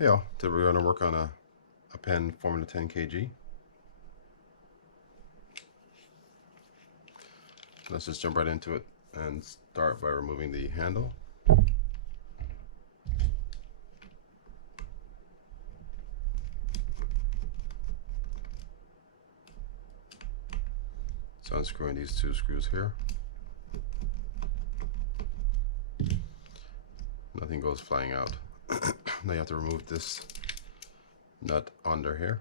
Hey y'all, today we're going to work on a Penn Formula 10 kg. Let's just jump right into it and start by removing the handle. So unscrewing these two screws here. Nothing goes flying out. Now you have to remove this nut under here.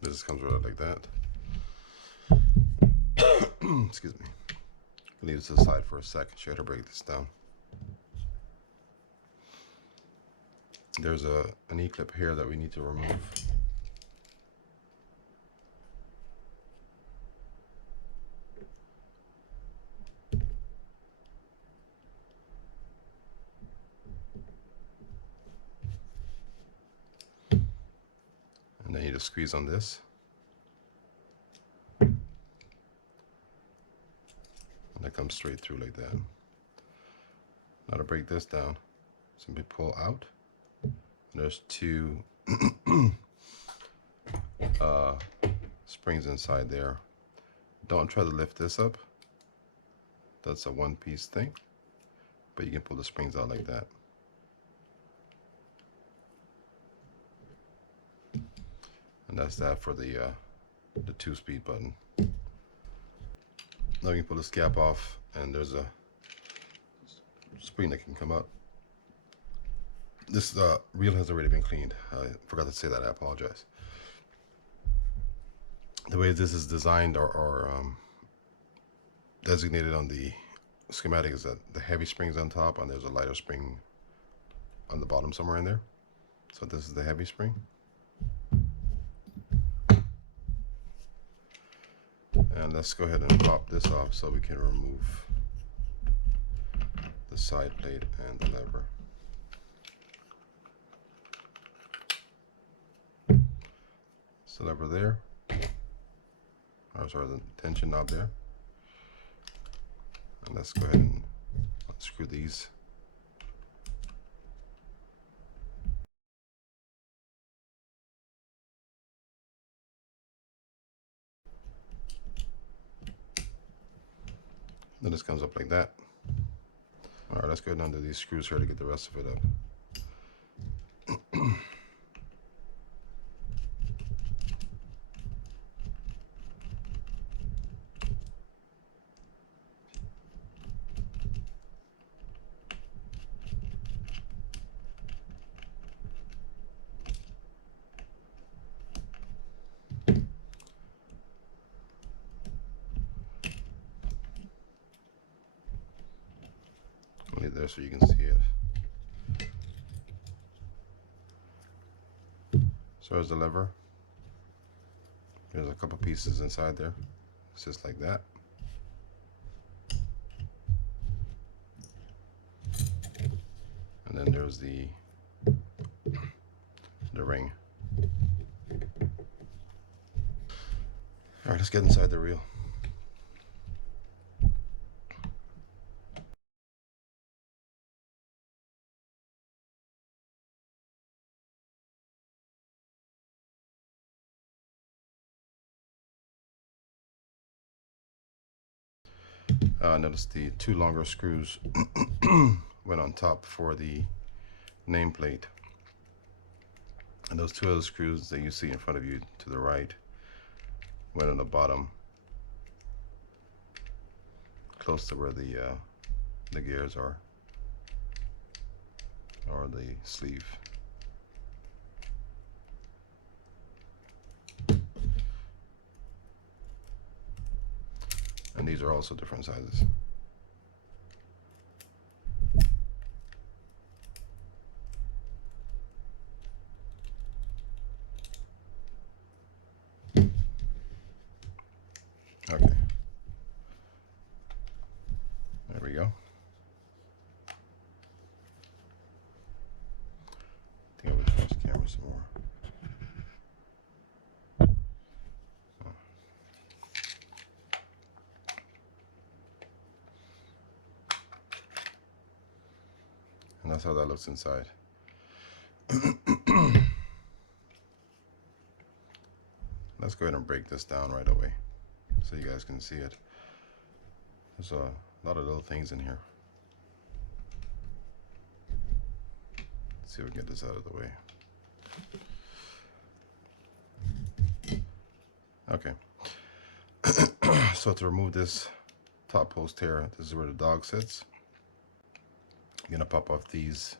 This comes right out like that. Excuse me. Leave this to the side for a sec. Show you how to break this down. There's an E-clip here that we need to remove. And then you just squeeze on this. And that comes straight through like that. Now to break this down, simply pull out. There's two springs inside there. Don't try to lift this up. That's a one-piece thing. But you can pull the springs out like that. And that's that for the 2-speed button. Now you can pull this cap off, and there's a spring that can come out. This reel has already been cleaned. I forgot to say that. I apologize. The way this is designed or designated on the schematic is that the heavy spring's on top, and there's a lighter spring on the bottom somewhere in there. So this is the heavy spring. And let's go ahead and pop this off so we can remove the side plate and the lever. The lever there, or sorry, the tension knob there. And let's go ahead and unscrew these. Then this comes up like that. All right, let's go ahead and undo these screws here to get the rest of it up. Only there so you can see it. So there's the lever. There's a couple pieces inside there. It's just like that. And then there's the ring. All right, let's get inside the reel. Notice the two longer screws went on top for the nameplate. And those two other screws that you see in front of you to the right went on the bottom, close to where the gears are, or the sleeve. And these are also different sizes. Okay. There we go. some more. And that's how that looks inside. Let's go ahead and break this down right away so you guys can see it. There's a lot of little things in here. Let's see if we can get this out of the way. Okay. So to remove this top post here, this is where the dog sits. I'm gonna pop off these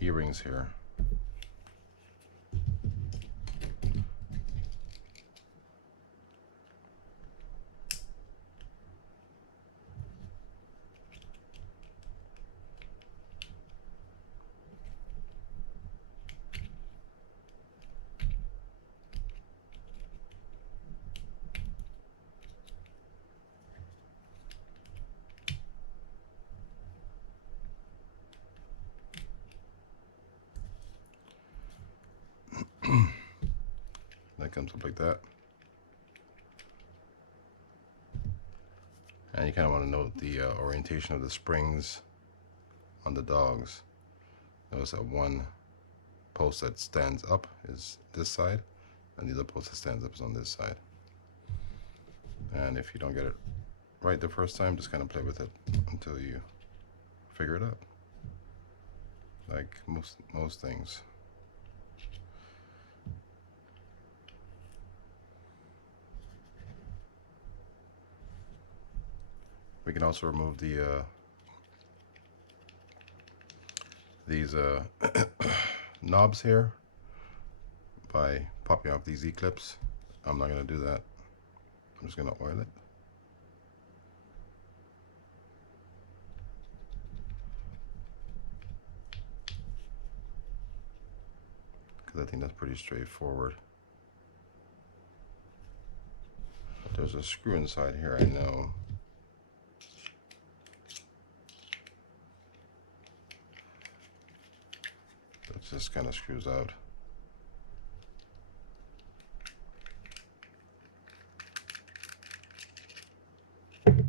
earrings here. That comes up like that. And you kind of want to note the orientation of the springs on the dogs. Notice that one post that stands up is this side, and the other post that stands up is on this side. And if you don't get it right the first time, just kind of play with it until you figure it out. Like most things. We can also remove the these knobs here by popping off these E-clips. I'm not going to do that. I'm just going to oil it. Because I think that's pretty straightforward. There's a screw inside here, I know. That just kind of screws out. And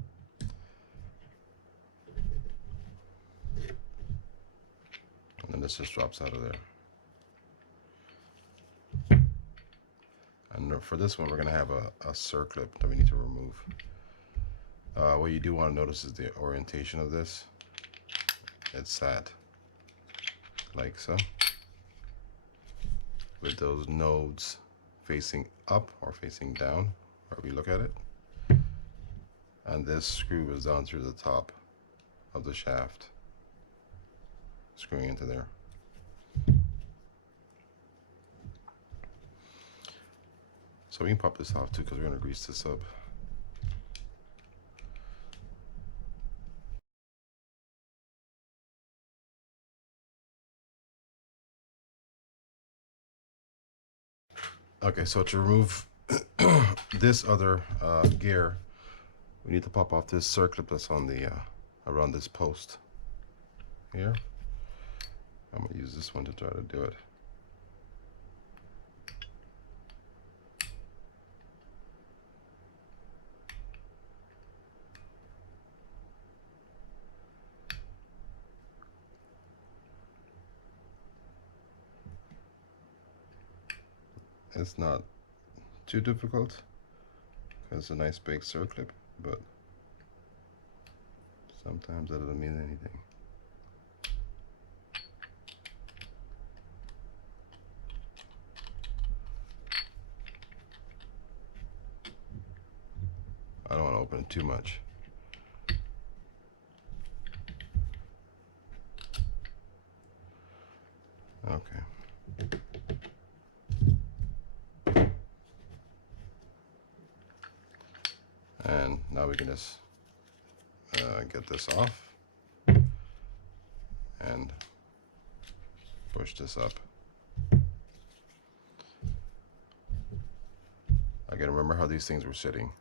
then this just drops out of there. And for this one, we're going to have a circlip that we need to remove. What you do want to notice is the orientation of this. It's sat like so, with those nodes facing up or facing down, wherever you look at it. And this screw is down through the top of the shaft, screwing into there. So we can pop this off too, because we're going to grease this up. Okay, so to remove this other gear, we need to pop off this circlip that's on the around this post here. I'm going to use this one to try to do it. It's not too difficult because it's a nice big circlip, but sometimes that doesn't mean anything. I don't want to open it too much. Okay. And now we can just get this off and push this up. I gotta remember how these things were sitting,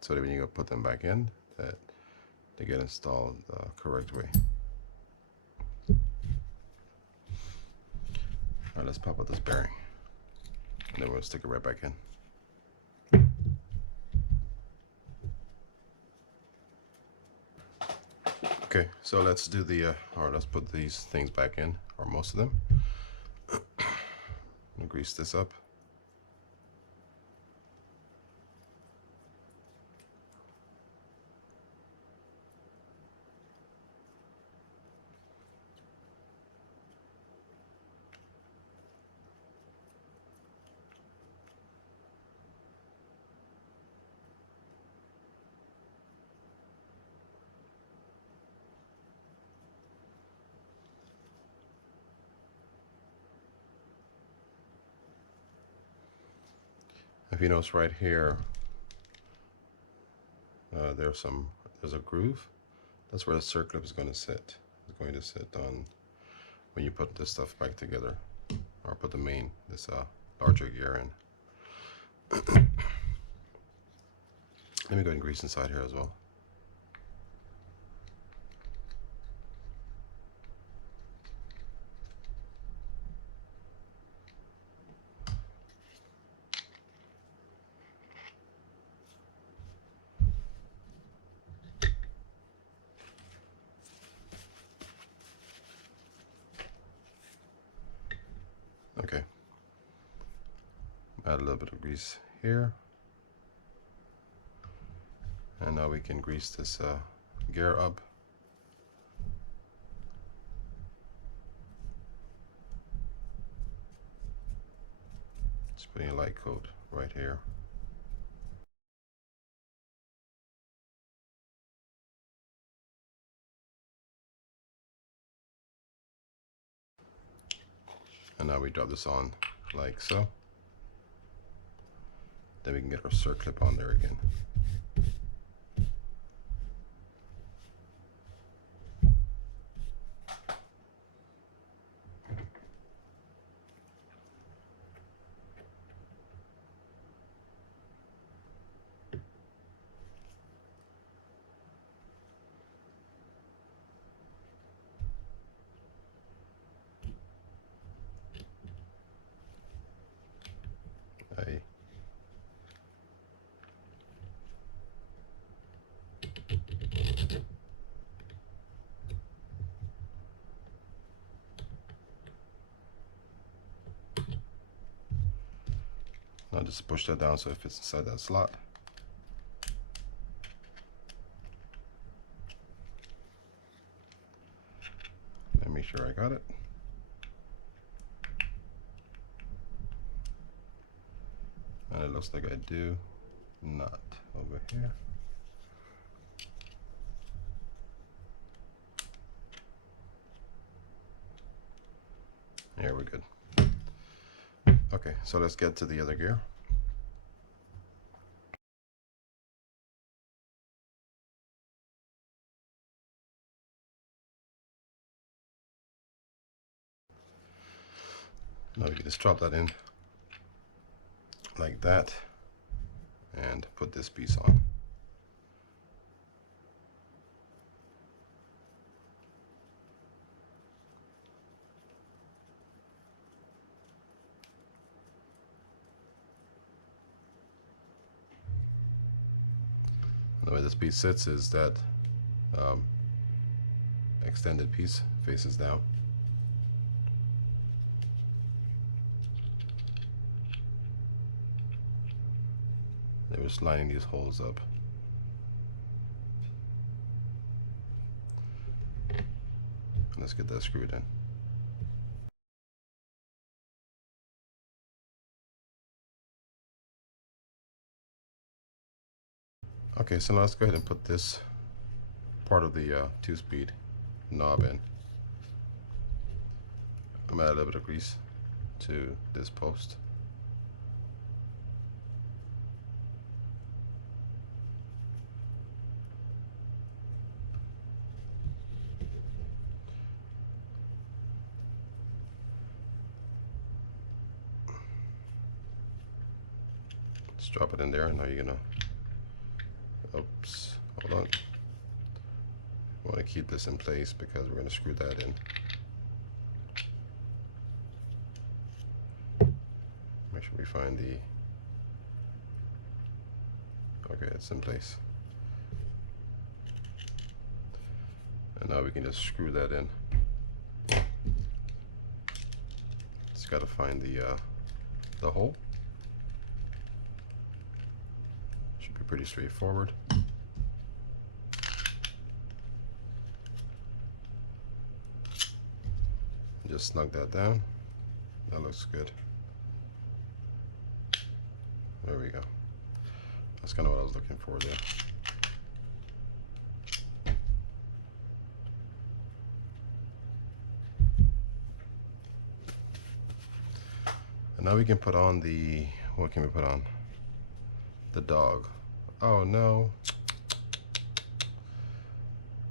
so that when you go put them back in, that they get installed the correct way. Alright, let's pop out this bearing. And then we'll stick it right back in. Okay, so let's do the, or let's put these things back in, or most of them. Grease this up. If you notice right here, there's a groove. That's where the circlip is going to sit. It's going to sit on when you put this stuff back together, or put this larger gear in. Let me go ahead and grease inside here as well. Okay. Add a little bit of grease here. And now we can grease this gear up. Just putting a light coat right here. And now we drop this on like so. Then we can get our circlip on there again. Now just push that down so it fits inside that slot. Let me make sure I got it. And it looks like I do not over here. Here we're good. Okay, so let's get to the other gear. Now we can just drop that in like that and put this piece on. The way this piece sits is that extended piece faces down. They were just lining these holes up. Let's get that screwed in. Okay, so now let's go ahead and put this part of the 2-speed knob in. I'm gonna add a little bit of grease to this post. Just drop it in there, and now you're gonna, oops, hold on. I want to keep this in place because we're going to screw that in. find the, okay, it's in place. And now we can just screw that in. Just got to find the hole. Should be pretty straightforward. Just snug that down. That looks good. There we go. That's kind of what I was looking for there. And now we can put on the, what can we put on? The dog. Oh no.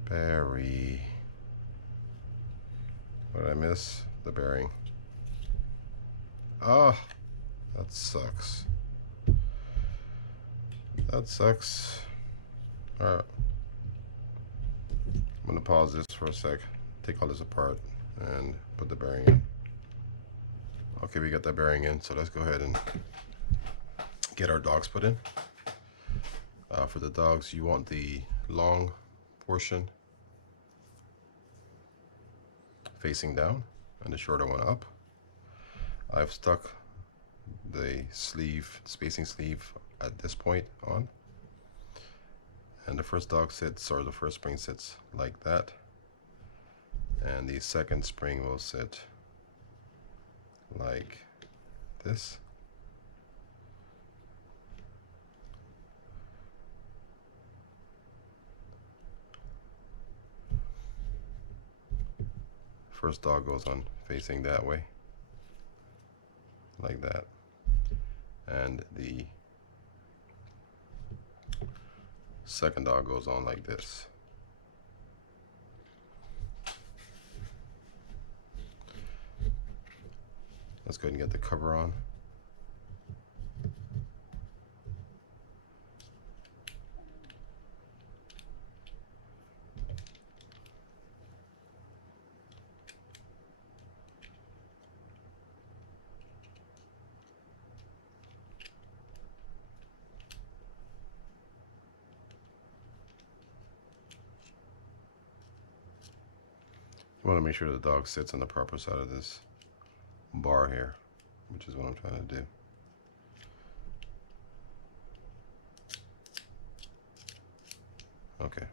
Barry. What did I miss? The bearing. Ah, that sucks. That sucks. Alright. I'm gonna pause this for a sec. Take all this apart and put the bearing in. Okay, we got that bearing in, so let's go ahead and get our dogs put in. For the dogs, you want the long portion facing down and the shorter one up. I've stuck the sleeve, spacing sleeve at this point on, and the first dog sits, or the first spring sits like that, and the second spring will sit like this. First dog goes on facing that way, like that, and the second dog goes on like this. Let's go ahead and get the cover on. You want to make sure the dog sits on the proper side of this bar here, which is what I'm trying to do. Okay.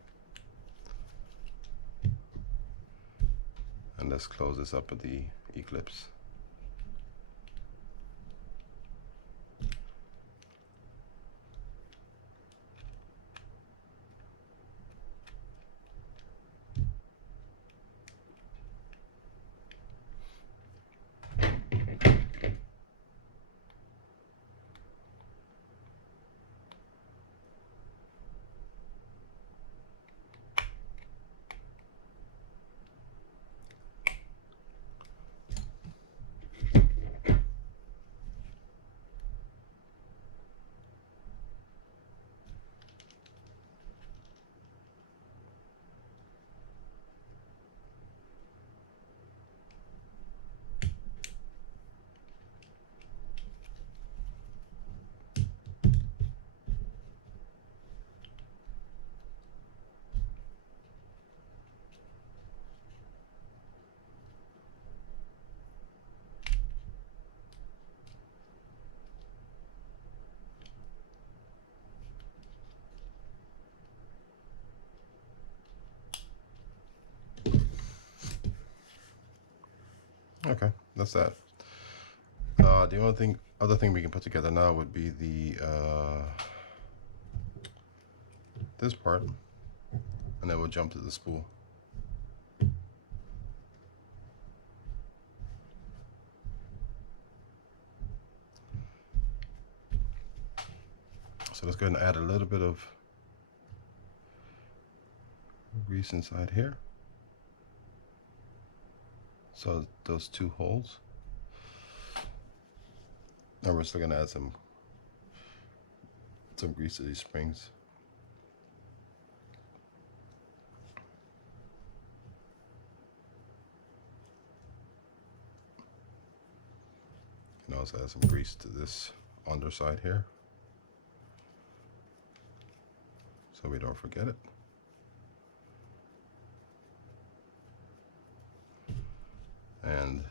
And let's close this up with the Eclipse. Okay, that's that. The only other thing we can put together now would be the this part, and then we'll jump to the spool. So let's go ahead and add a little bit of grease inside here. So those two holes. And we're still gonna add some grease to these springs. You know, also add some grease to this underside here, so we don't forget it. And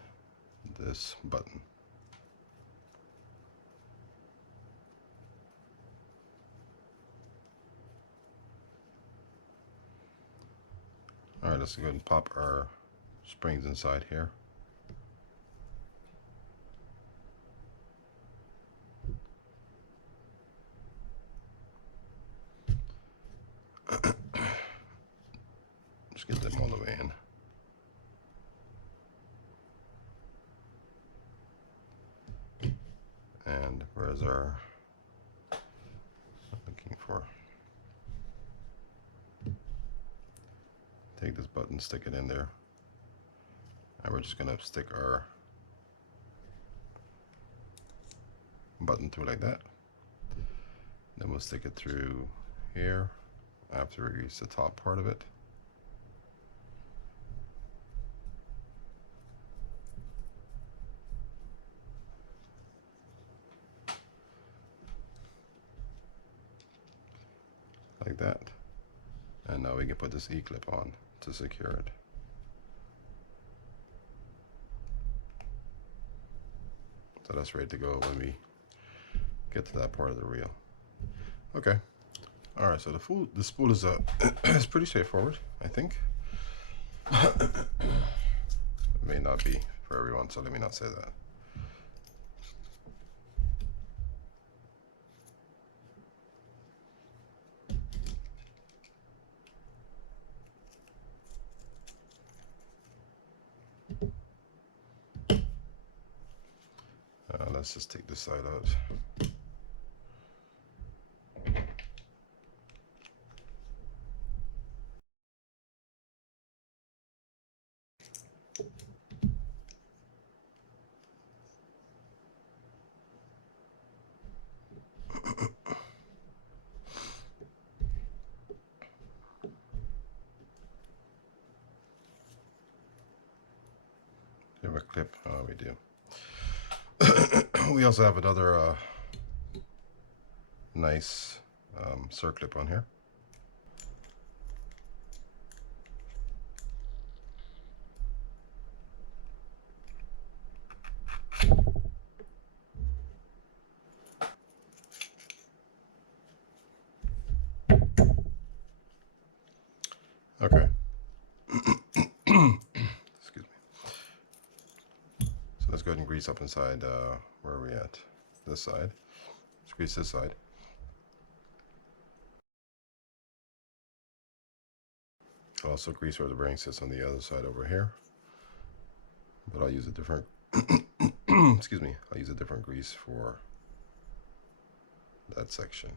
this button. All right, let's go ahead and pop our springs inside here. Just get them all the way in. And where's our, looking for, take this button, stick it in there, and we're just gonna stick our button through like that. Then we'll stick it through here after we grease the top part of it. Like that. And now we can put this E-clip on to secure it. So that's ready to go when we get to that part of the reel. Okay. All right, so the spool is is pretty straightforward, I think. It may not be for everyone, so let me not say that. Let's just take this side out. Do we have a clip? Oh, we do. We also have another nice circlip on here. Okay. Excuse me. So let's go ahead and grease up inside, where are we at? This side. Let's grease this side. I'll also grease where the bearing sits on the other side over here. But I'll use a different, excuse me, I'll use a different grease for that section.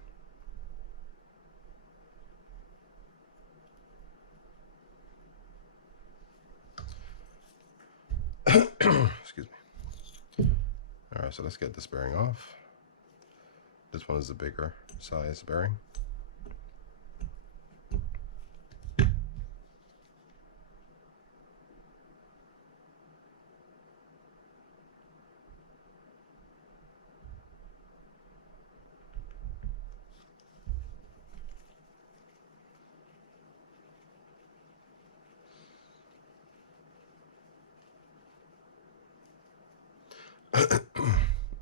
Excuse me. All right, so let's get this bearing off. This one is the bigger size bearing.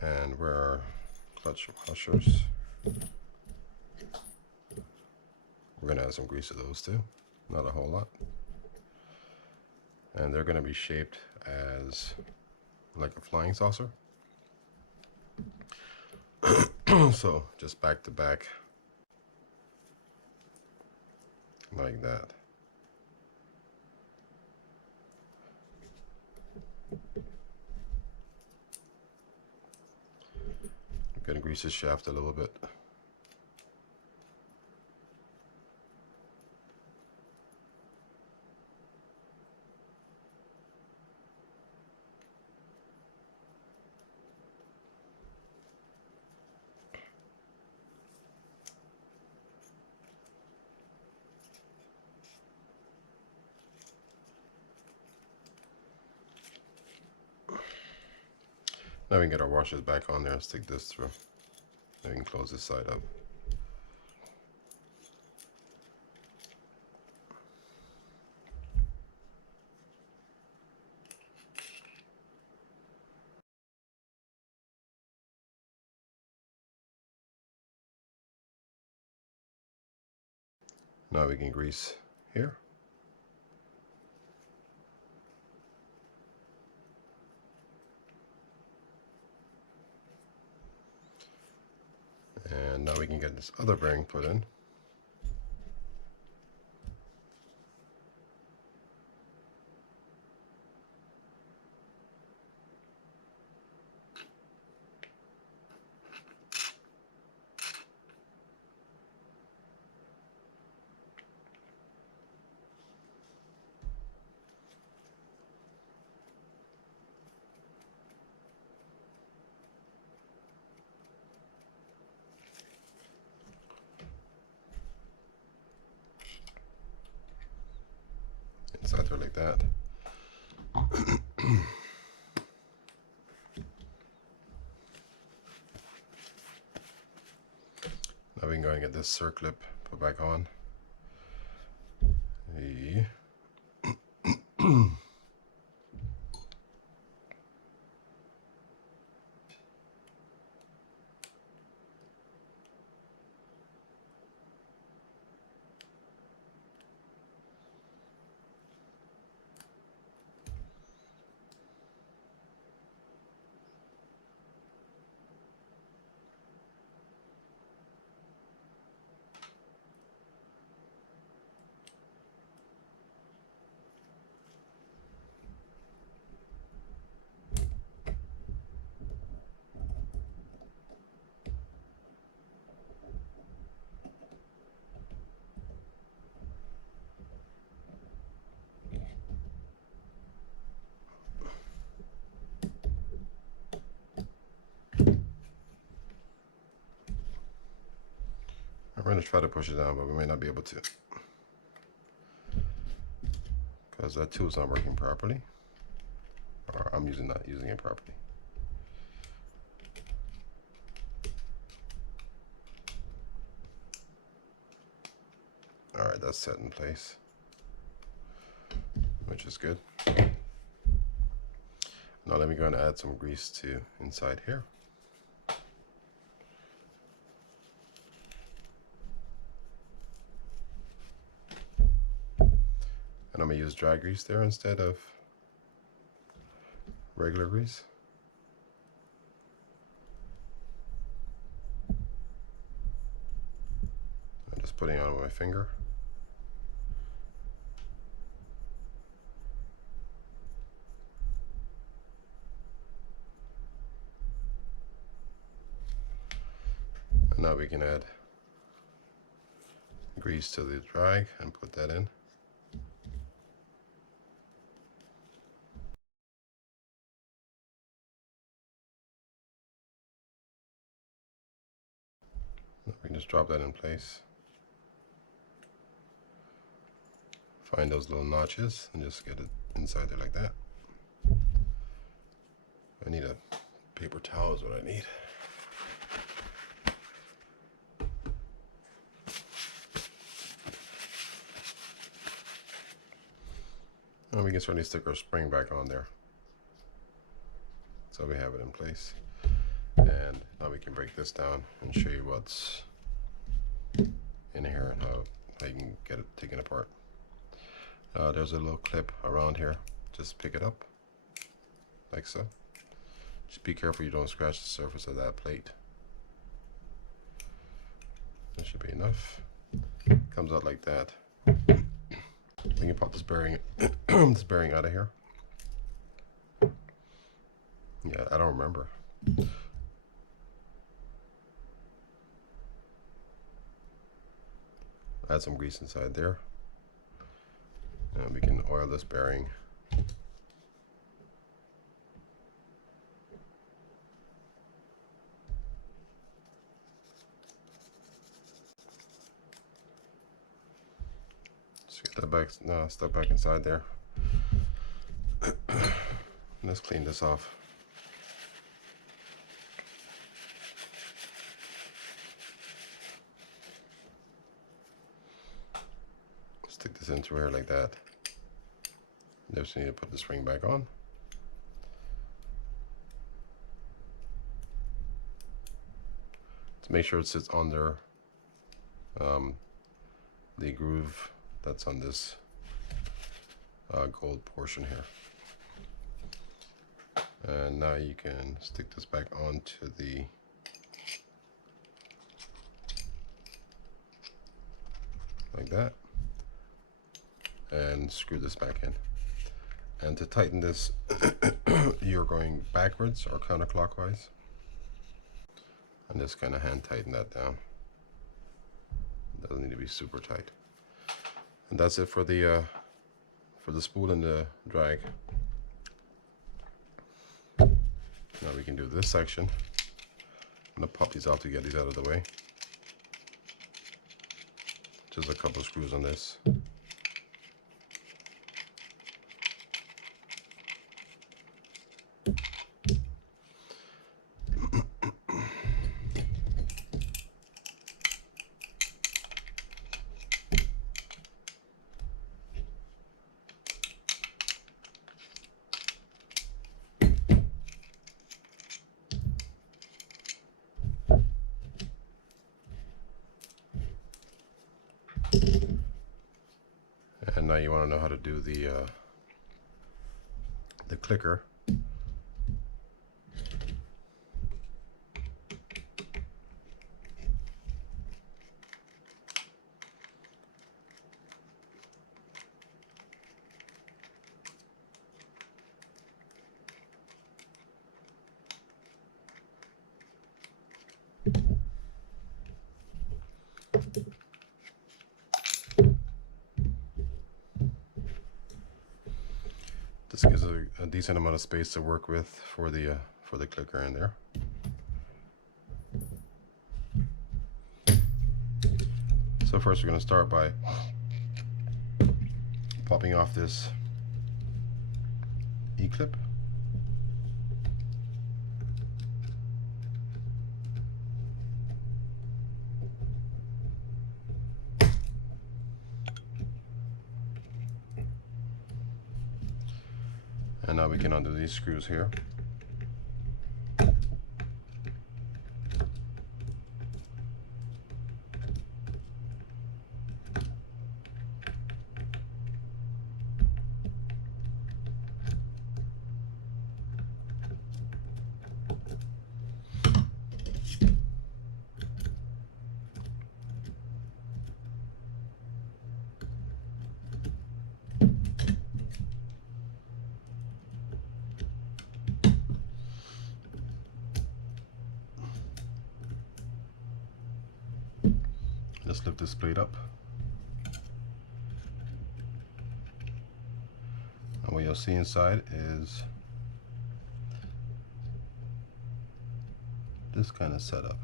And where are clutch washers? We're gonna add some grease to those too, not a whole lot. And they're gonna be shaped as like a flying saucer. So just back to back like that. I'm gonna grease this shaft a little bit. Now we can get our washers back on there and stick this through. Then we can close this side up. Now we can grease here. And now we can get this other bearing put in. Inside there like that. Now we can go and get this circlip put back on. We're going to try to push it down, but we may not be able to, because that tool's not working properly, or I'm not using it properly. Alright, that's set in place, which is good. Now let me go and add some grease to inside here. And I'm going to use dry grease there instead of regular grease. I'm just putting it on with my finger. And now we can add grease to the drag and put that in. We can just drop that in place. Find those little notches and just get it inside there like that. I need a paper towel is what I need. And we can certainly stick our spring back on there. So we have it in place. And now we can break this down and show you what's in here and how you can get it taken apart. There's a little clip around here. Just pick it up like so. Just be careful you don't scratch the surface of that plate. That should be enough. Comes out like that. We can pop this bearing this bearing out of here. Yeah, I don't remember. Add some grease inside there. And we can oil this bearing. Just get that back, stuck back inside there. Let's clean this off. stick this into here like that. Just need to put the spring back on. To make sure it sits under the groove that's on this gold portion here. And now you can stick this back onto the like that, and screw this back in. And to tighten this, you're going backwards or counterclockwise, and just kind of hand tighten that down. Doesn't need to be super tight. And that's it for the spool and the drag. Now we can do this section. I'm gonna pop these out to get these out of the way. Just a couple screws on this. And now you want to know how to do the clicker. This gives a decent amount of space to work with for the clicker in there. So first we're going to start by popping off this E-clip. And now we can undo these screws here. Just lift this plate up, and what you'll see inside is this kind of setup.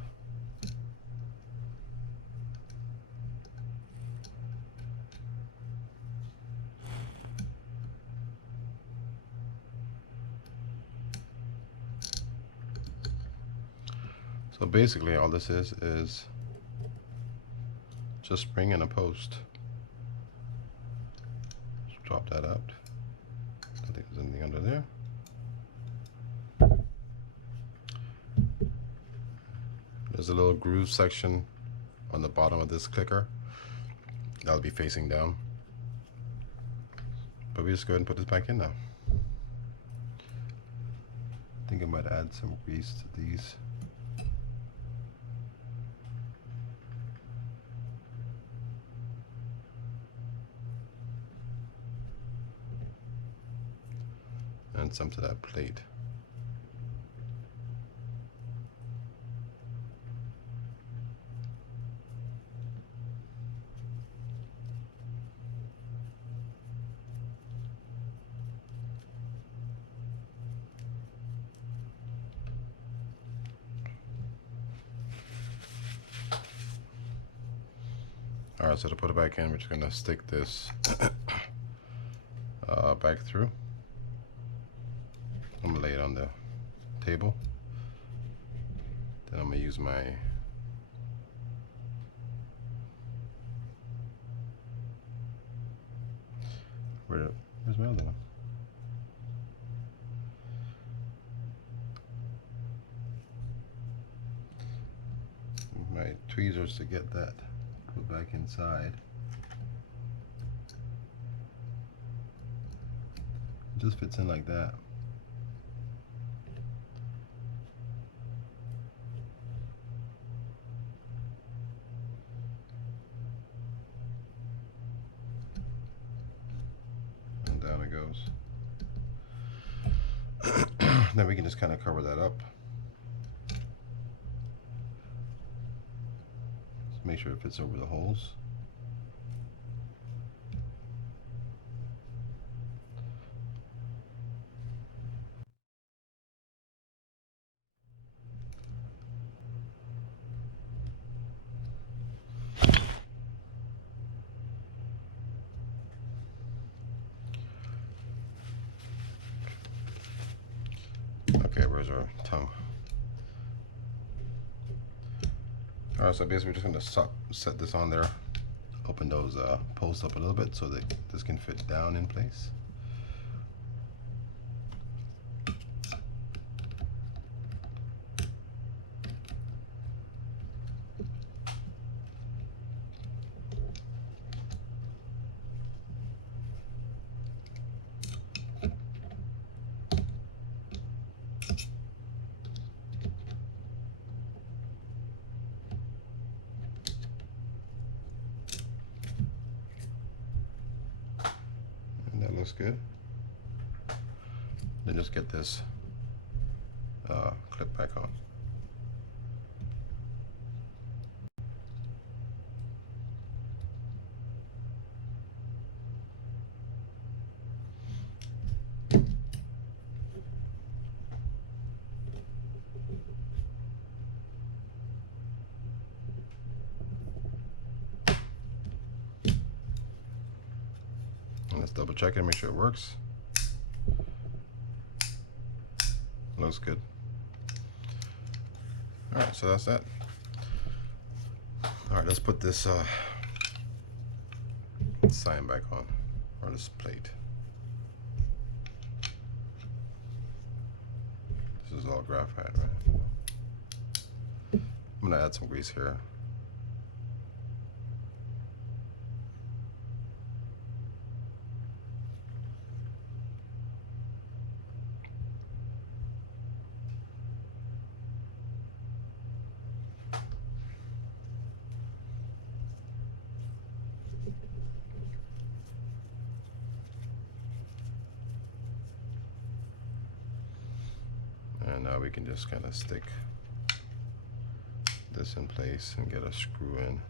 So basically all this is just spring and a post. Just drop that out. I think there's anything under there. There's a little groove section on the bottom of this clicker. That'll be facing down. But we just go ahead and put this back in now. I think I might add some grease to these. And some to that plate. Alright, so to put it back in, we're just going to stick this back through. I'm going to lay it on the table. Then I'm going to use my Where's my other one? My tweezers to get that put back inside. It just fits in like that. And down it goes. Then we can just kind of cover that up. Just make sure it fits over the holes. Okay, where's our tongue? Alright, so basically we're just going to set this on there, open those posts up a little bit so that this can fit down in place. Looks good. Then just get this clip back on. Let's double check it and make sure it works. Looks good. Alright, so that's that. Alright, let's put this sign back on, or this plate. This is all graphite, right? I'm gonna add some grease here. And now we can just kind of stick this in place and get a screw in.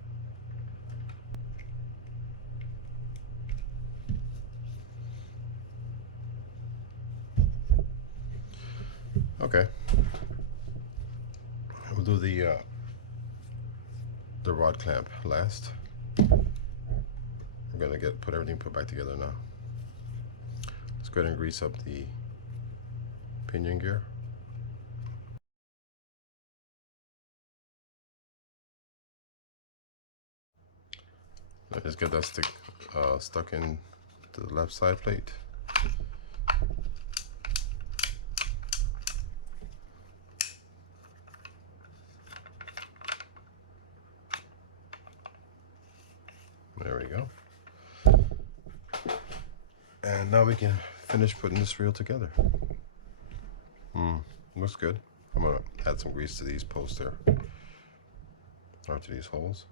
Okay. We'll do the rod clamp last. We're gonna put everything put back together now. Let's go ahead and grease up the pinion gear. Let's get that stuck in the left side plate. There we go. And now we can finish putting this reel together. Looks good. I'm gonna add some grease to these posts there, or to these holes.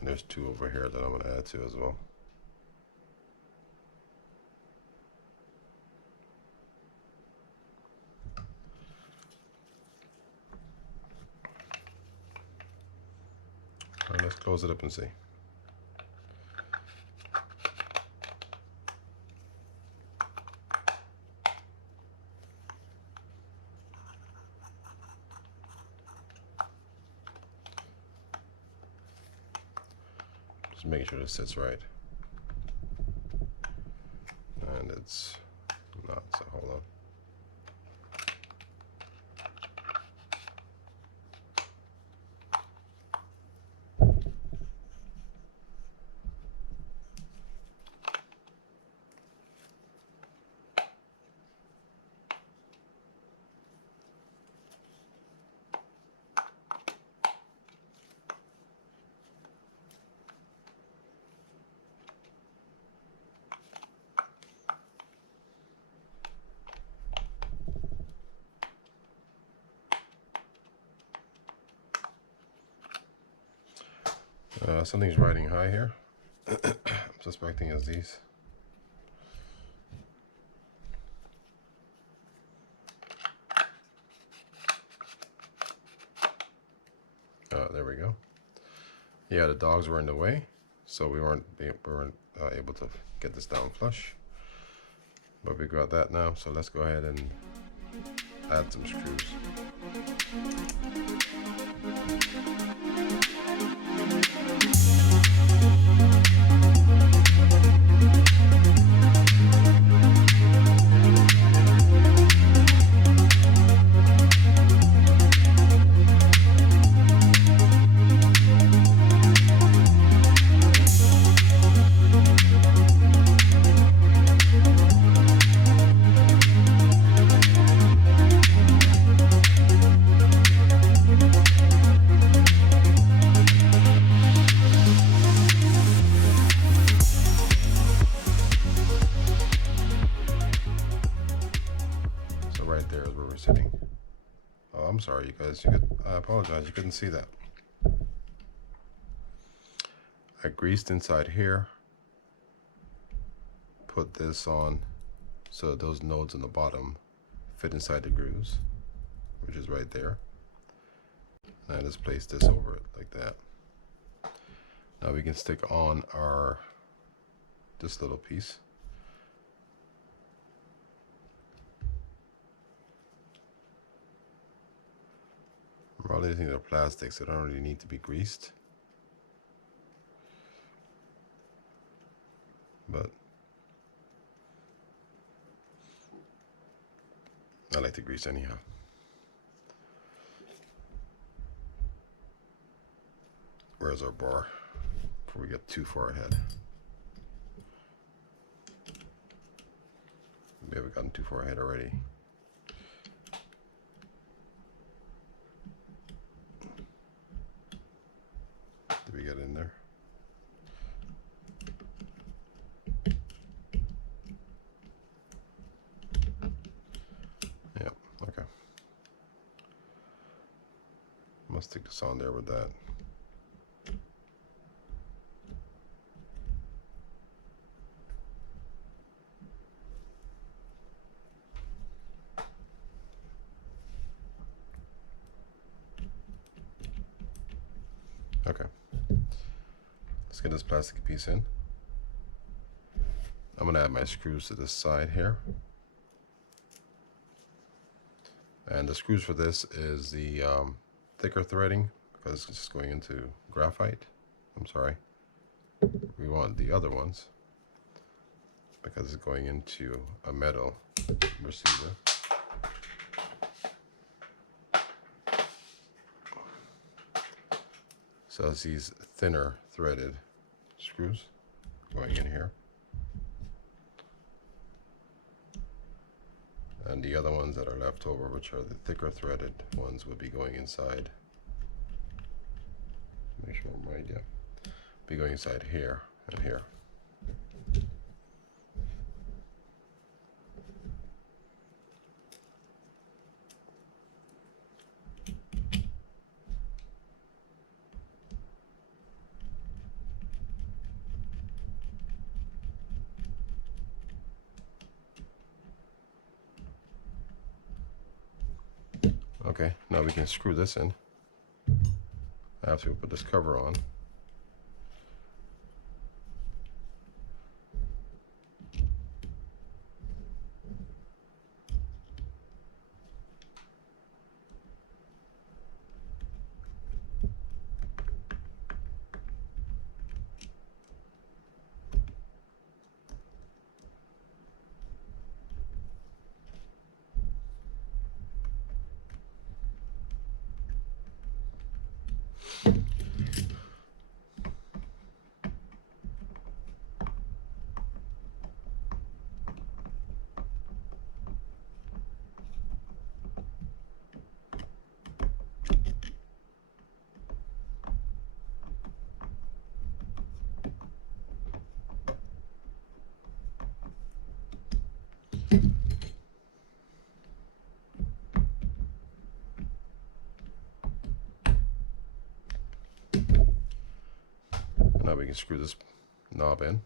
And there's two over here that I'm gonna add to as well. All right, let's close it up and see. Just making sure this sits right. And it's not, so hold on. Something's riding high here. I'm suspecting it's these. There we go. Yeah, the dogs were in the way, so we weren't able to get this down flush. But we got that now, so let's go ahead and add some screws. Right there is where we're sitting. Oh, I'm sorry, you guys. I apologize. You couldn't see that. I greased inside here. Put this on so those nodes in the bottom fit inside the grooves, which is right there. And I just place this over it like that. Now we can stick on this little piece. Probably these are plastic, so they don't really need to be greased. But I like to grease anyhow. Where's our bar? Before we get too far ahead. Maybe we've gotten too far ahead already. Did we get in there? Yeah, okay. Must stick this on there with that. Okay. Let's get this plastic piece in. I'm going to add my screws to this side here. And the screws for this is the thicker threading, because it's going into graphite. I'm sorry. We want the other ones because it's going into a metal receiver. So it's these thinner threaded screws going in here. And the other ones that are left over, which are the thicker threaded ones, will be going inside. Make sure I'm right, yeah. Be going inside here and here. Okay, now we can screw this in after we put this cover on. can screw this knob in.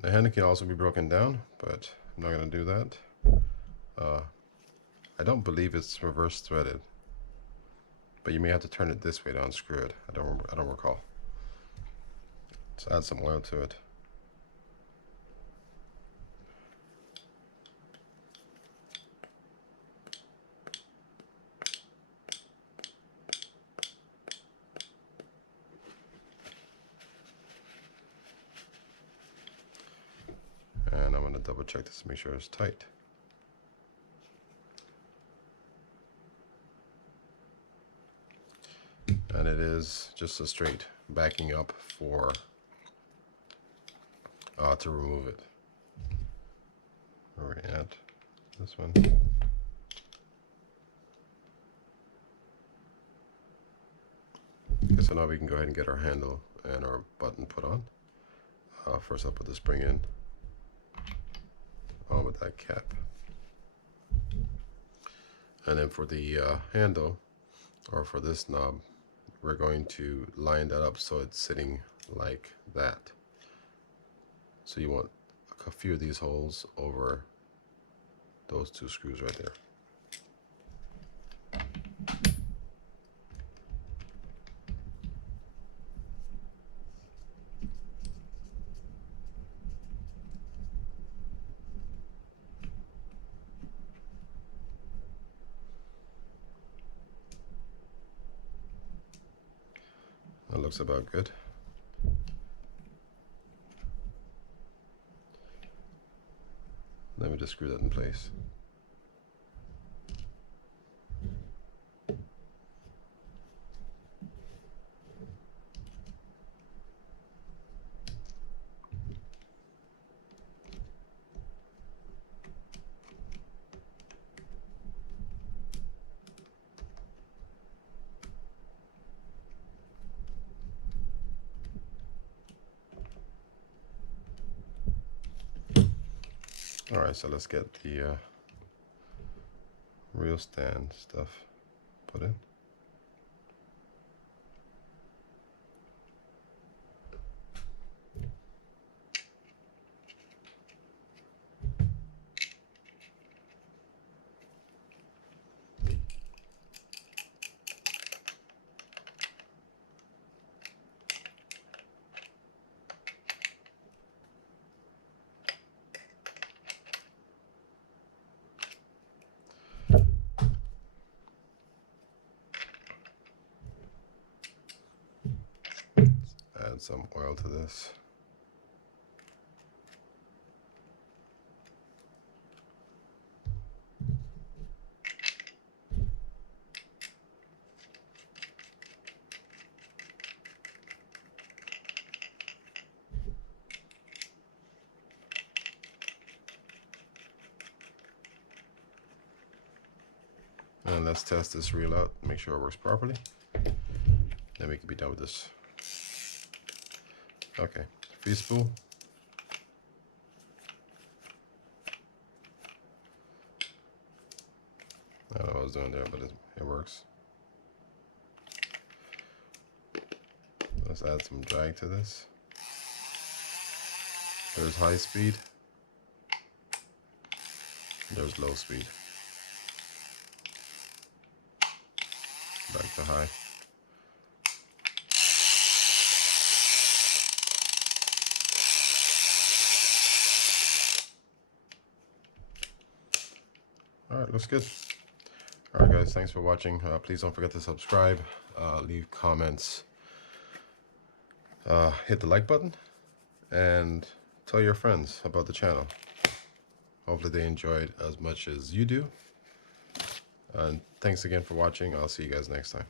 The handle can also be broken down, but I'm not going to do that. I don't believe it's reverse threaded, but you may have to turn it this way to unscrew it. I don't recall. Let's add some oil to it. And I'm going to double check this to make sure it's tight. And it is just a straight backing up for to remove it. Where are we at? This one. Okay, so now we can go ahead and get our handle and our button put on. First I'll put the spring in on with that cap. And then for the handle, or for this knob, we're going to line that up so it's sitting like that. So you want a few of these holes over those two screws right there. That looks about good. Let me just screw that in place. Alright, so let's get the real stand stuff put in. Add some oil to this. And let's test this reel out, make sure it works properly. Then we can be done with this. Okay, free spool. I don't know what I was doing there, but it works. Let's add some drag to this. There's high speed. There's low speed. Back to high. Alright, looks good. Alright guys, thanks for watching. Please don't forget to subscribe, leave comments, hit the like button, and tell your friends about the channel. Hopefully they enjoyed as much as you do. And thanks again for watching. I'll see you guys next time.